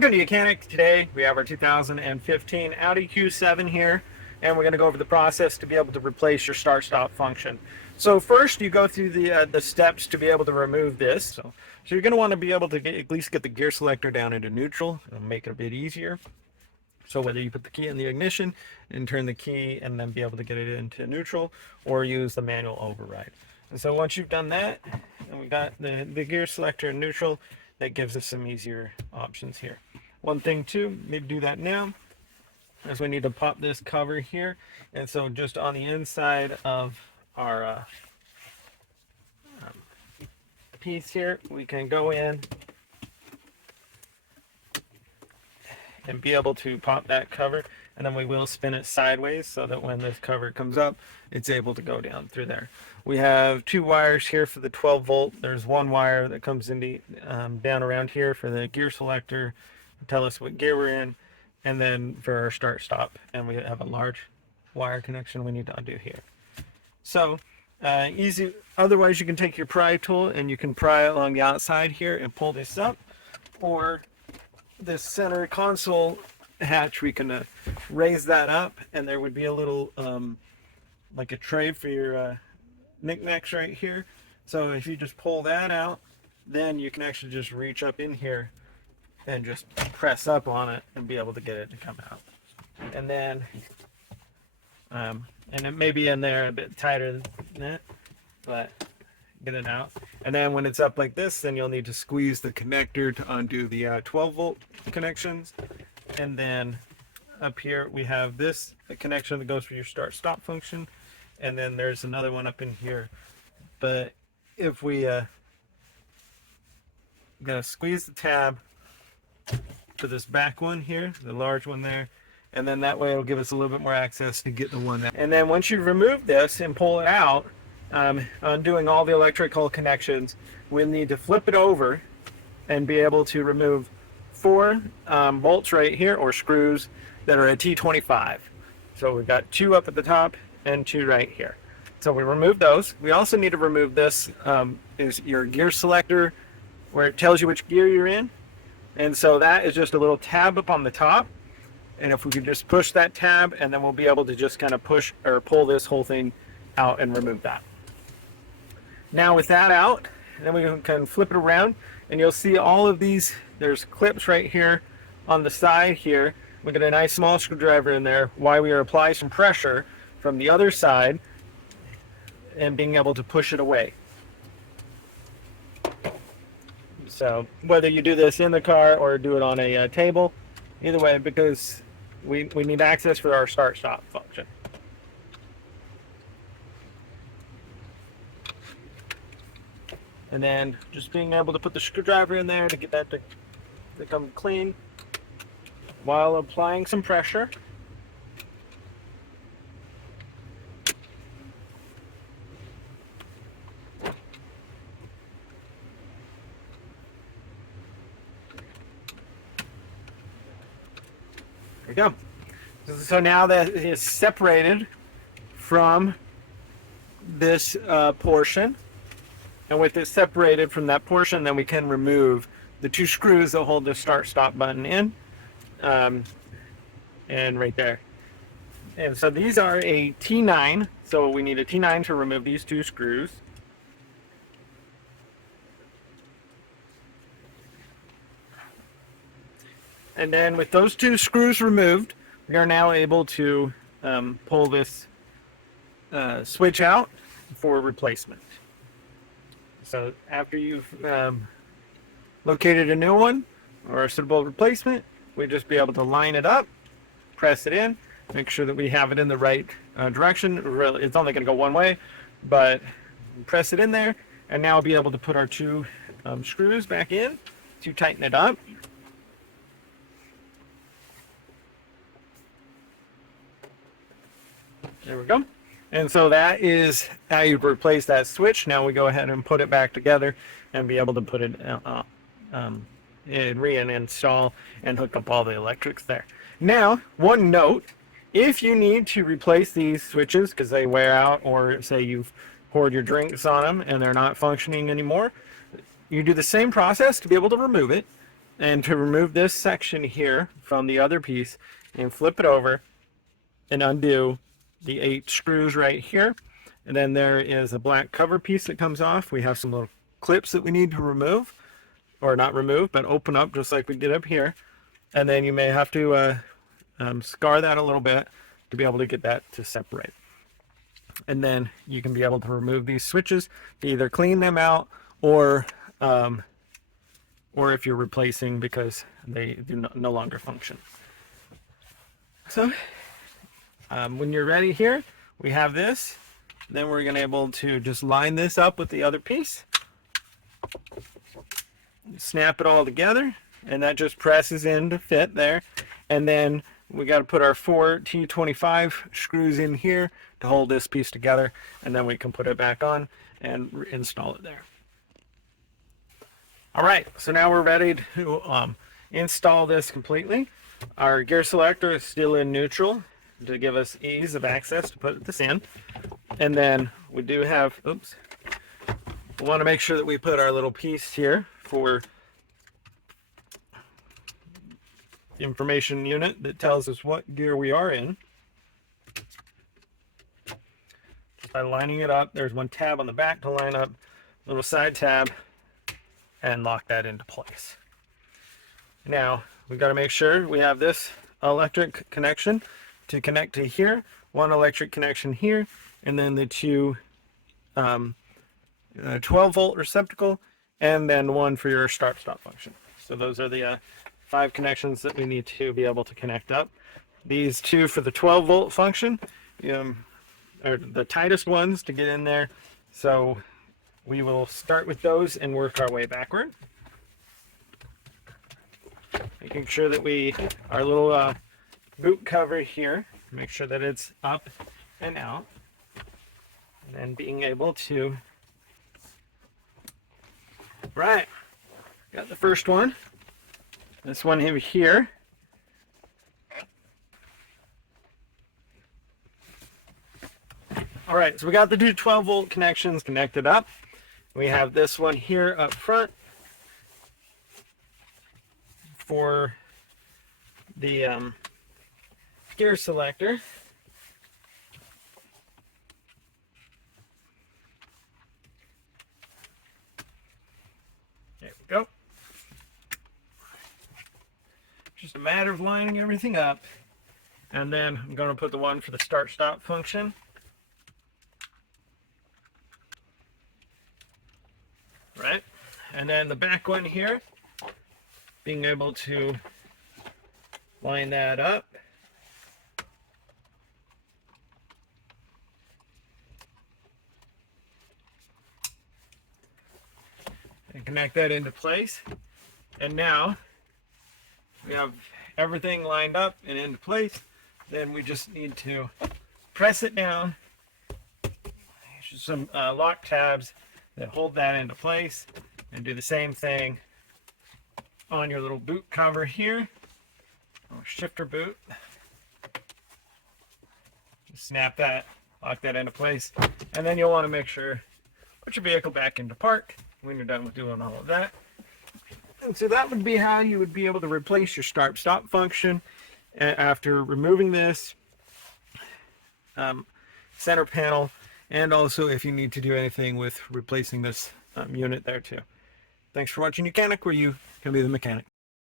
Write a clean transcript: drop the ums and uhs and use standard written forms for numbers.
Welcome to Mechanic. Today we have our 2015 Audi Q7 here, and we're going to go over the process to be able to replace your start-stop function. So first you go through the steps to be able to remove this. So you're going to want to be able to at least get the gear selector down into neutral. It'll make it a bit easier. So whether you put the key in the ignition and turn the key and then be able to get it into neutral, or use the manual override. And so once you've done that, and we got the gear selector in neutral, that gives us some easier options here. One thing too, maybe do that now, is we need to pop this cover here. And so just on the inside of our piece here, we can go in and be able to pop that cover, and then we will spin it sideways so that when this cover comes up, it's able to go down through there. We have two wires here for the 12 volt. There's one wire that comes into down around here for the gear selector, tell us what gear we're in, and then for our start stop. And we have a large wire connection we need to undo here. So easy. Otherwise, you can take your pry tool and you can pry along the outside here and pull this up, or this center console hatch, we can raise that up, and there would be a little like a tray for your knickknacks right here. So if you just pull that out, then you can actually just reach up in here and just press up on it and be able to get it to come out. And then and it may be in there a bit tighter than that, but get it out. And then when it's up like this, then you'll need to squeeze the connector to undo the 12 volt connections. And then up here we have this connection that goes for your start stop function, and then there's another one up in here. But if we gonna squeeze the tab to this back one here, the large one there, and then that way it'll give us a little bit more access to get the one that. And then once you remove this and pull it out, undoing all the electrical connections, we'll need to flip it over and be able to remove 4 bolts right here, or screws that are a T25. So we've got 2 up at the top and 2 right here. So we remove those. We also need to remove this is your gear selector, where it tells you which gear you're in. And so that is just a little tab up on the top. And if we could just push that tab, and then we'll be able to just kind of push or pull this whole thing out and remove that. Now with that out, then we can flip it around, and you'll see all of these, there's clips right here on the side here. We got a nice small screwdriver in there while we are applying some pressure from the other side and being able to push it away. So whether you do this in the car or do it on a table, either way, because we need access for our start stop function. And then just being able to put the screwdriver in there to get that to come clean while applying some pressure. There we go. So now that it is separated from this portion, and with it separated from that portion, then we can remove the 2 screws that hold the start stop button in, and right there. And so these are a T9, so we need a T9 to remove these 2 screws. And then with those 2 screws removed, we are now able to pull this switch out for replacement. So after you've located a new one or a suitable replacement, we just be able to line it up, press it in, make sure that we have it in the right direction. It's only going to go one way, but press it in there, and now be able to put our 2 screws back in to tighten it up. There we go. And so that is how you replace that switch. Now we go ahead and put it back together and be able to put it reinstall and hook up all the electrics there. Now, one note, if you need to replace these switches because they wear out, or say you've poured your drinks on them and they're not functioning anymore, you do the same process to be able to remove it. And to remove this section here from the other piece, and flip it over and undo the 8 screws right here. And then there is a black cover piece that comes off. We have some little clips that we need to remove, or not remove, but open up just like we did up here. And then you may have to scar that a little bit to be able to get that to separate. And then you can be able to remove these switches to either clean them out, or if you're replacing because they do no longer function. So when you're ready here, we have this. Then we're going to be able to just line this up with the other piece. Snap it all together, and that just presses in to fit there. And then we got to put our 4 T25 screws in here to hold this piece together, and then we can put it back on and install it there. All right, so now we're ready to install this completely. Our gear selector is still in neutral to give us ease of access to put this in. And then we do have, oops, we want to make sure that we put our little piece here for the information unit that tells us what gear we are in. Just by lining it up, there's one tab on the back to line up, little side tab, and lock that into place. Now, we've got to make sure we have this electric connection to connect to here, one electric connection here, and then the 2 12-volt receptacle, and then one for your start-stop function. So those are the 5 connections that we need to be able to connect up. These 2 for the 12-volt function are the tightest ones to get in there. So we will start with those and work our way backward. Making sure that our little boot cover here, make sure that it's up and out. And then being able to, right, got the first one. This one over here. All right, so we got the 2 12-volt connections connected up. We have this one here up front for the gear selector. There we go. Just a matter of lining everything up. And then I'm going to put the one for the start-stop function. Right? And then the back one here, being able to line that up. And connect that into place. And now we have everything lined up and into place. Then we just need to press it down. There's some lock tabs that hold that into place, and do the same thing on your little boot cover here, or shifter boot. Just snap that, lock that into place, and then you'll want to make sure put your vehicle back into park when you're done with doing all of that. And so that would be how you would be able to replace your start-stop function after removing this center panel, and also if you need to do anything with replacing this unit there too. Thanks for watching Mechanic, where you can be the mechanic.